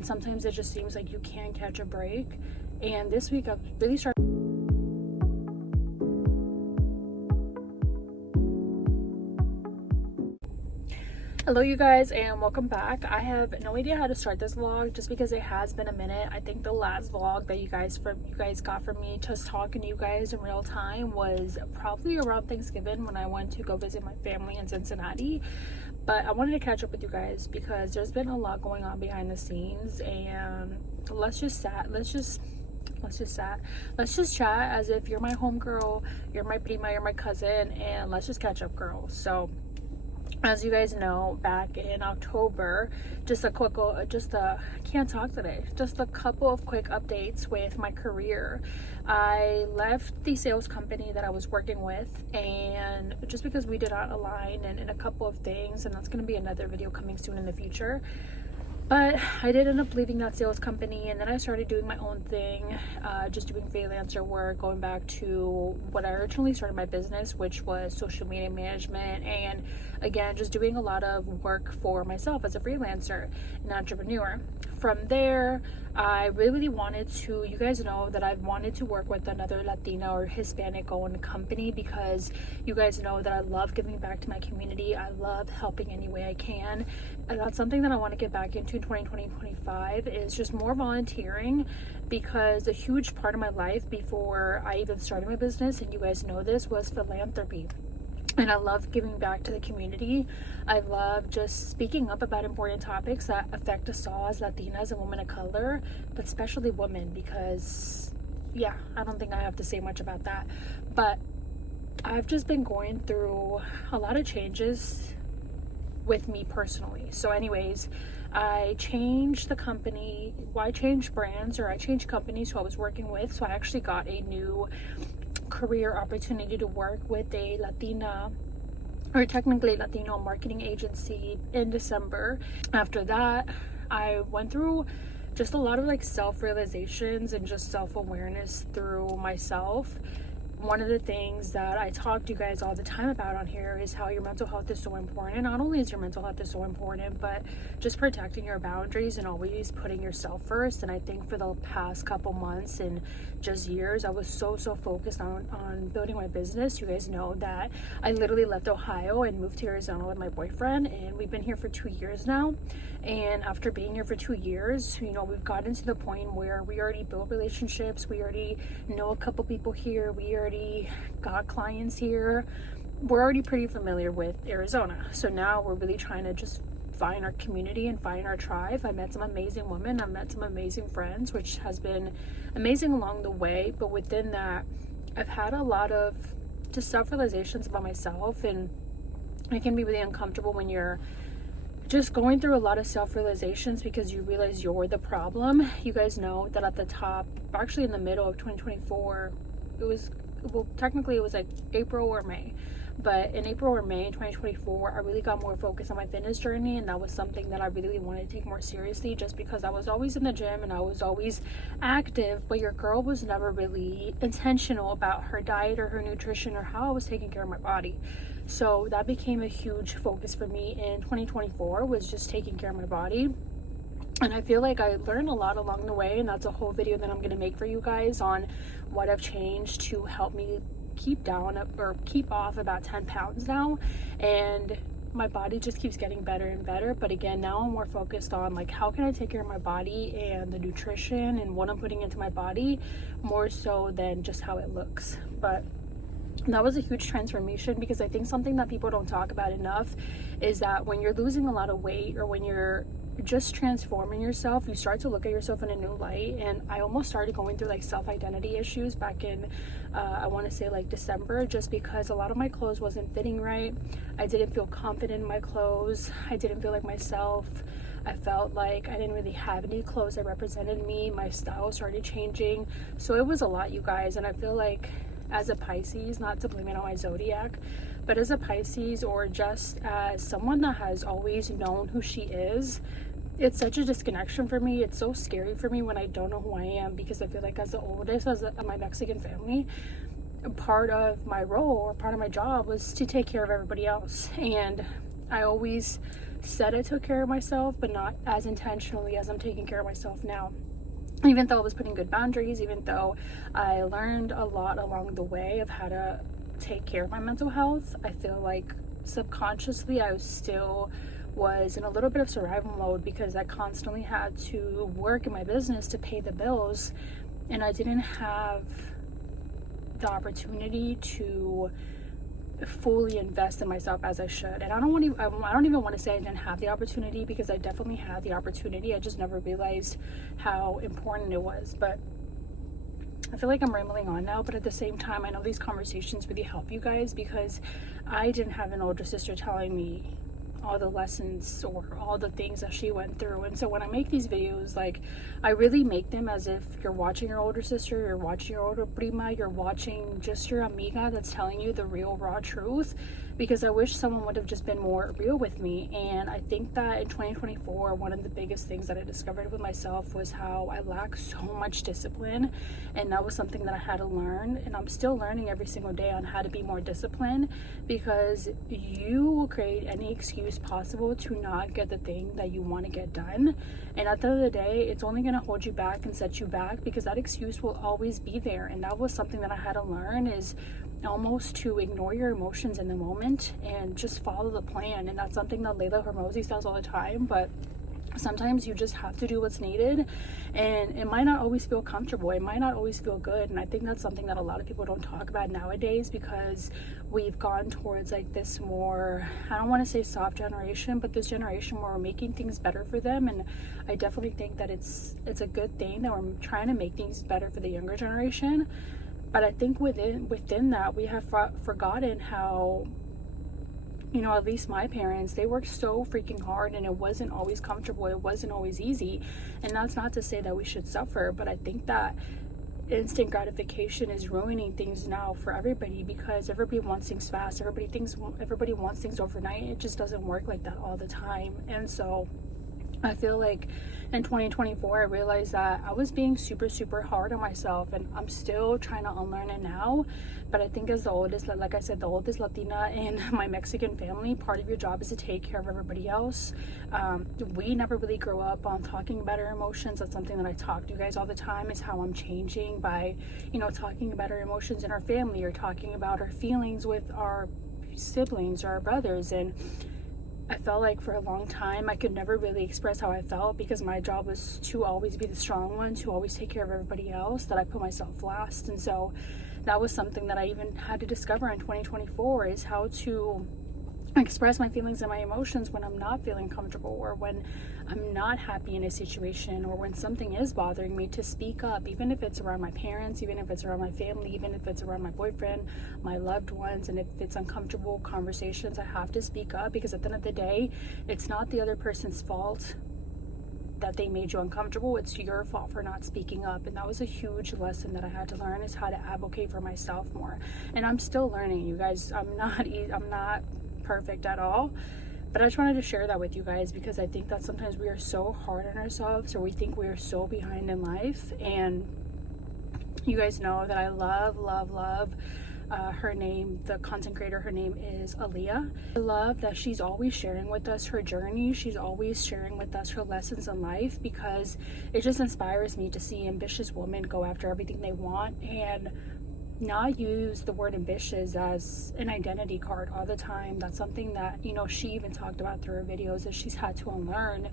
and sometimes it just seems like you can't catch a break. And this week I've really started. Hello you guys, and welcome back. I have no idea how to start this vlog just because it has been a minute. I think the last vlog that you guys got from me, just talking to you guys in real time, was probably around Thanksgiving when I went to go visit my family in Cincinnati. But I wanted to catch up with you guys because there's been a lot going on behind the scenes, and let's just chat as if you're my homegirl, you're my prima, you're my cousin, and let's just catch up, girl. So as you guys know, back in October, just a couple of quick updates with my career. I left the sales company that I was working with, and just because we did not align in a couple of things, and that's going to be another video coming soon in the future. But I did end up leaving that sales company, and then I started doing my own thing, just doing freelancer work, going back to what I originally started my business, which was social media management, and again, just doing a lot of work for myself as a freelancer and entrepreneur. From there, I really wanted to, you guys know that I've wanted to work with another Latina or Hispanic owned company because you guys know that I love giving back to my community. I love helping any way I can. And that's something that I want to get back into 2020-2025 is just more volunteering, because a huge part of my life before I even started my business, and you guys know this, was philanthropy. And I love giving back to the community. I love just speaking up about important topics that affect us all as Latinas and women of color, but especially women, because yeah, I don't think I have to say much about that. But I've just been going through a lot of changes with me personally. So anyways, I changed the company, I changed brands, or I changed companies who I was working with. So I actually got a new career opportunity to work with a Latina, or technically Latino marketing agency in December. After that, I went through just a lot of like self-realizations and just self-awareness through myself. One of the things that I talk to you guys all the time about on here is how your mental health is so important. Not only is your mental health is so important, but just protecting your boundaries and always putting yourself first. And I think for the past couple months and just years, I was so focused on building my business. You guys know that I literally left Ohio and moved to Arizona with my boyfriend, and we've been here for 2 years now. And after being here for 2 years, you know, we've gotten to the point where we already built relationships, we already know a couple people here, we already got clients here, we're already pretty familiar with Arizona. So now we're really trying to just find our community and find our tribe. I met some amazing women, I've met some amazing friends, which has been amazing along the way. But within that, I've had a lot of just self-realizations about myself, and it can be really uncomfortable when you're just going through a lot of self-realizations because you realize you're the problem. You guys know that at the top, actually in the middle of 2024, technically it was like April or May, but in April or May 2024, I really got more focused on my fitness journey, and that was something that I really wanted to take more seriously, just because I was always in the gym and I was always active, but your girl was never really intentional about her diet or her nutrition or how I was taking care of my body. So that became a huge focus for me in 2024, was just taking care of my body. And I feel like I learned a lot along the way, and that's a whole video that I'm going to make for you guys on what I've changed to help me keep off about 10 pounds now. And my body just keeps getting better and better. But again, now I'm more focused on like, how can I take care of my body and the nutrition and what I'm putting into my body, more so than just how it looks. But that was a huge transformation, because I think something that people don't talk about enough is that when you're losing a lot of weight, or when you're just transforming yourself, you start to look at yourself in a new light. And I almost started going through like self-identity issues back in I want to say like December, just because a lot of my clothes wasn't fitting right. I didn't feel confident in my clothes, I didn't feel like myself. I felt like I didn't really have any clothes that represented me. My style started changing, so it was a lot, you guys. And I feel like as a Pisces, not to blame it on my zodiac, but as a Pisces, or just as someone that has always known who she is, it's such a disconnection for me. It's so scary for me when I don't know who I am, because I feel like as the oldest of my Mexican family, part of my role or part of my job was to take care of everybody else. And I always said I took care of myself, but not as intentionally as I'm taking care of myself now. Even though I was putting good boundaries, even though I learned a lot along the way of how to take care of my mental health, I feel like subconsciously I still was in a little bit of survival mode because I constantly had to work in my business to pay the bills, and I didn't have the opportunity to fully invest in myself as I should. And I don't even want to say I didn't have the opportunity, because I definitely had the opportunity. I just never realized how important it was. But I feel like I'm rambling on now, but at the same time, I know these conversations really help you guys, because I didn't have an older sister telling me all the lessons or all the things that she went through. And so when I make these videos, like, I really make them as if you're watching your older sister, you're watching your older prima, you're watching just your amiga that's telling you the real raw truth, because I wish someone would have just been more real with me. And I think that in 2024, one of the biggest things that I discovered with myself was how I lack so much discipline, and that was something that I had to learn, and I'm still learning every single day on how to be more disciplined, because you will create any excuse possible to not get the thing that you want to get done. And at the end of the day, it's only going to hold you back and set you back, because that excuse will always be there. And that was something that I had to learn, is almost to ignore your emotions in the moment and just follow the plan. And that's something that Layla Hormozi says all the time, but sometimes you just have to do what's needed, and it might not always feel comfortable, it might not always feel good. And I think that's something that a lot of people don't talk about nowadays, because we've gone towards like this more, I don't want to say soft generation, but this generation where we're making things better for them. And I definitely think that it's a good thing that we're trying to make things better for the younger generation. But I think within that, we have forgotten how, you know, at least my parents, they worked so freaking hard, and it wasn't always comfortable, it wasn't always easy. And that's not to say that we should suffer, but I think that instant gratification is ruining things now for everybody, because everybody wants things fast, everybody wants things overnight. It just doesn't work like that all the time. And so I feel like in 2024, I realized that I was being super hard on myself, and I'm still trying to unlearn it now. But I think as the oldest, like I said, the oldest Latina in my Mexican family, part of your job is to take care of everybody else. We never really grow up on talking about our emotions. That's something that I talk to you guys all the time, is how I'm changing by, you know, talking about our emotions in our family, or talking about our feelings with our siblings or our brothers. And I felt like for a long time I could never really express how I felt, because my job was to always be the strong one, to always take care of everybody else, that I put myself last. And so that was something that I even had to discover in 2024, is how to express my feelings and my emotions when I'm not feeling comfortable, or when I'm not happy in a situation, or when something is bothering me, to speak up, even if it's around my parents, even if it's around my family, even if it's around my boyfriend, my loved ones. And if it's uncomfortable conversations, I have to speak up, because at the end of the day, it's not the other person's fault that they made you uncomfortable, it's your fault for not speaking up. And that was a huge lesson that I had to learn, is how to advocate for myself more. And I'm still learning, you guys. I'm not perfect at all, but I just wanted to share that with you guys, because I think that sometimes we are so hard on ourselves, or we think we are so behind in life. And you guys know that I love her name, the content creator, her name is Aaliyah. I love that she's always sharing with us her journey, she's always sharing with us her lessons in life, because it just inspires me to see ambitious women go after everything they want, and not use the word ambitious as an identity card all the time. That's something that, you know, she even talked about through her videos, that she's had to unlearn,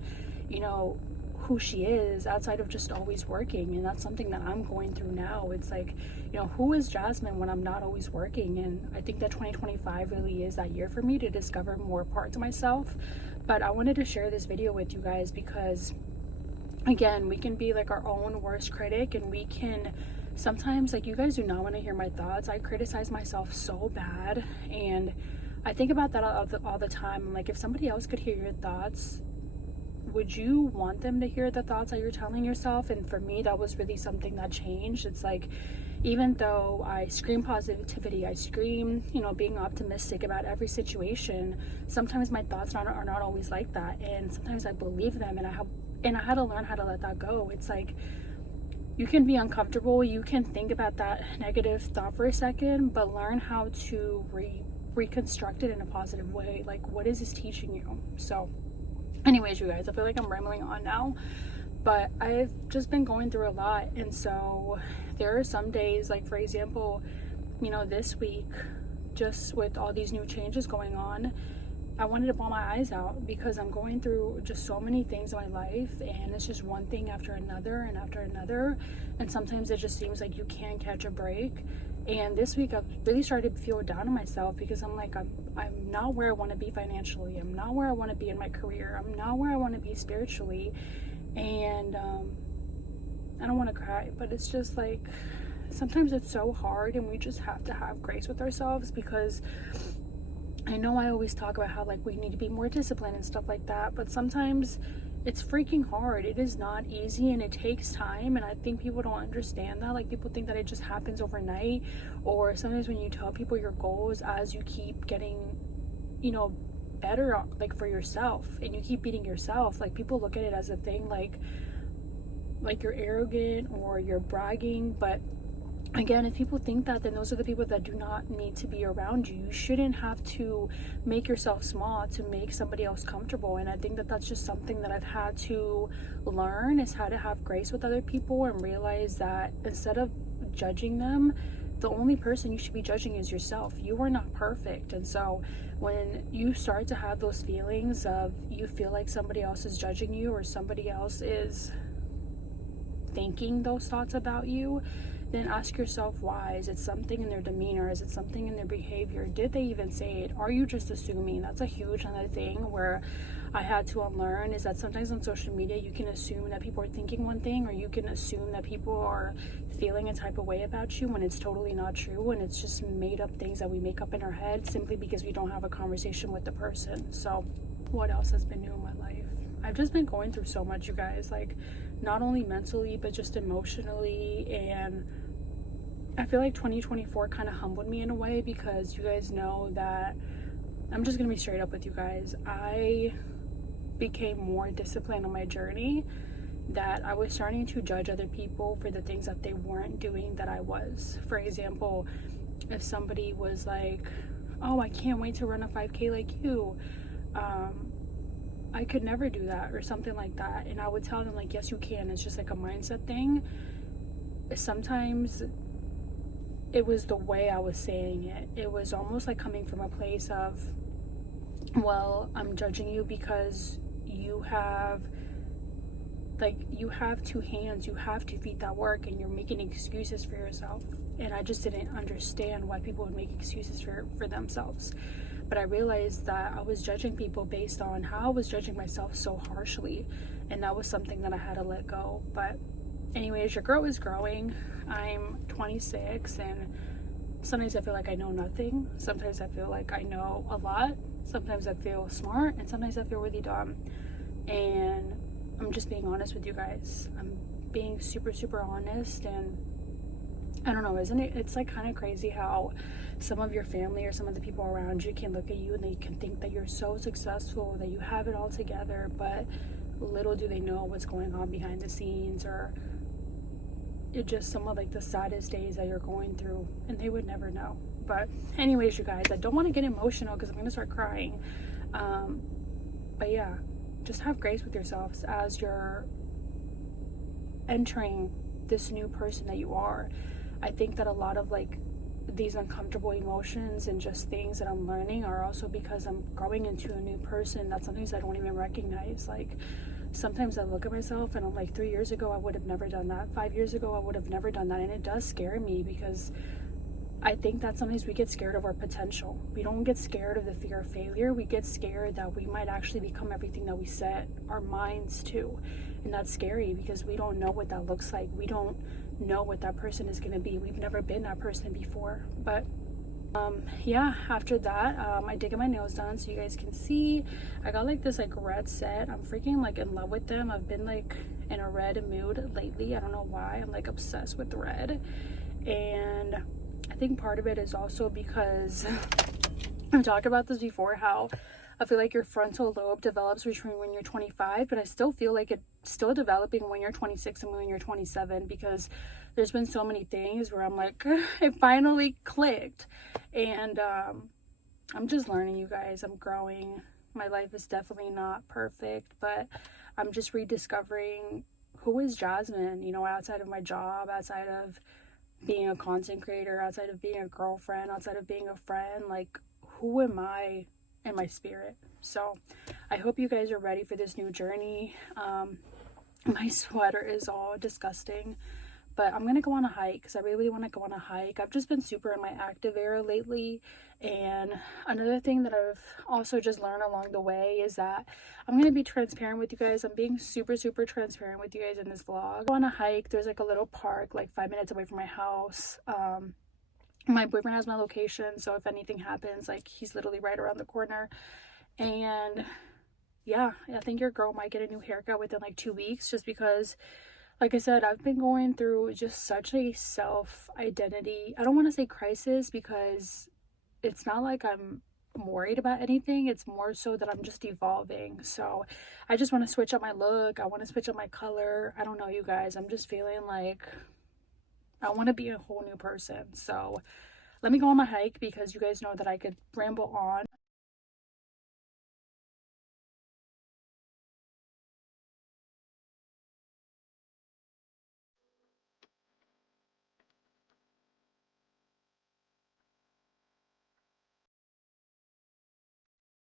you know, who she is outside of just always working. And that's something that I'm going through now. It's like, you know, who is Jasmin when I'm not always working? And I think that 2025 really is that year for me to discover more parts of myself. But I wanted to share this video with you guys, because again, we can be like our own worst critic, and we can sometimes, like, you guys do not want to hear my thoughts. I criticize myself so bad, and I think about that all the time. I'm like, if somebody else could hear your thoughts, would you want them to hear the thoughts that you're telling yourself? And for me, that was really something that changed. It's like, even though I scream positivity, I scream, you know, being optimistic about every situation, sometimes my thoughts are not always like that, and sometimes I believe them, and I had to learn how to let that go. It's like, you can be uncomfortable, you can think about that negative thought for a second, but learn how to reconstruct it in a positive way. Like, what is this teaching you? So Anyways, you guys, I feel like I'm rambling on now, but I've just been going through a lot. And so there are some days, like for example, you know, this week, just with all these new changes going on, I wanted to bawl my eyes out because I'm going through just so many things in my life, and it's just one thing after another and after another, and sometimes it just seems like you can't catch a break. And this week I've really started to feel down on myself because I'm like, I'm not where I want to be financially, I'm not where I want to be in my career, I'm not where I want to be spiritually. And I don't want to cry, but it's just like, sometimes it's so hard, and we just have to have grace with ourselves, because I know I always talk about how like we need to be more disciplined and stuff like that, but sometimes it's freaking hard. It is not easy, and it takes time, and I think people don't understand that. Like, people think that it just happens overnight, or sometimes when you tell people your goals, as you keep getting, you know, better, like for yourself, and you keep beating yourself, like people look at it as a thing like you're arrogant or you're bragging. But again, if people think that, then those are the people that do not need to be around you. You shouldn't have to make yourself small to make somebody else comfortable. And I think that that's just something that I've had to learn, is how to have grace with other people and realize that instead of judging them, the only person you should be judging is yourself. You are not perfect. And so when you start to have those feelings of you feel like somebody else is judging you, or somebody else is thinking those thoughts about you, then ask yourself why. Is it something in their demeanor? Is it something in their behavior? Did they even say it? Are you just assuming? That's a huge another thing where I had to unlearn, is that sometimes on social media you can assume that people are thinking one thing, or you can assume that people are feeling a type of way about you when it's totally not true, and it's just made up things that we make up in our head simply because we don't have a conversation with the person. So what else has been new in my life? I've just been going through so much, you guys, like not only mentally but just emotionally. And I feel like 2024 kind of humbled me in a way, because you guys know that I'm just gonna be straight up with you guys. I became more disciplined on my journey, that I was starting to judge other people for the things that they weren't doing that I was. For example, if somebody was like, oh, I can't wait to run a 5K like you, I could never do that, or something like that. And I would tell them like, yes you can. It's just like a mindset thing. Sometimes it was the way I was saying it. It was almost like coming from a place of, well, I'm judging you because you have two hands, you have 2 feet that work, and you're making excuses for yourself. And I just didn't understand why people would make excuses for themselves. But I realized that I was judging people based on how I was judging myself so harshly, and that was something that I had to let go. But anyways, your girl is growing. I'm 26, and sometimes I feel like I know nothing. Sometimes I feel like I know a lot. Sometimes I feel smart, and sometimes I feel really dumb. And I'm just being honest with you guys. I'm being super, super honest. And I don't know, isn't it? It's like kind of crazy how some of your family or some of the people around you can look at you and they can think that you're so successful, that you have it all together, but little do they know what's going on behind the scenes, or it just some of like the saddest days that you're going through, and they would never know. But anyways, you guys, I don't want to get emotional because I'm gonna start crying. But yeah, just have grace with yourselves as you're entering this new person that you are. I think that a lot of like these uncomfortable emotions and just things that I'm learning are also because I'm growing into a new person that sometimes I don't even recognize. Like sometimes I look at myself and I'm like, 3 years ago I would have never done that, 5 years ago I would have never done that. And it does scare me, because I think that sometimes we get scared of our potential. We don't get scared of the fear of failure. We get scared that we might actually become everything that we set our minds to. And that's scary because we don't know what that looks like. We don't know what that person is going to be. We've never been that person before. But yeah, after that, I did get my nails done, so you guys can see. I got like this like red set. I'm freaking like in love with them. I've been like in a red mood lately. I don't know why. I'm like obsessed with red. And I think part of it is also because I've talked about this before, how I feel like your frontal lobe develops between when you're 25, but I still feel like it's still developing when you're 26 and when you're 27, because there's been so many things where I'm like, it finally clicked. And I'm just learning, you guys. I'm growing. My life is definitely not perfect, but I'm just rediscovering who is Jasmin, you know, outside of my job, outside of being a content creator, outside of being a girlfriend, outside of being a friend. Like, who am I in my spirit? So I hope you guys are ready for this new journey. My sweater is all disgusting, but I'm gonna go on a hike because I really want to go on a hike. I've just been super in my active era lately, and another thing that I've also just learned along the way is that I'm gonna be transparent with you guys. I'm being super transparent with you guys in this vlog. Go on a hike. There's like a little park like 5 minutes away from my house. My boyfriend has my location, so if anything happens, like, he's literally right around the corner. And yeah, I think your girl might get a new haircut within like 2 weeks, just because, like I said, I've been going through just such a self-identity, I don't want to say crisis, because it's not like I'm worried about anything. It's more so that I'm just evolving. So I just want to switch up my look. I want to switch up my color. I don't know, you guys. I'm just feeling like I want to be a whole new person. So let me go on my hike, because you guys know that I could ramble on.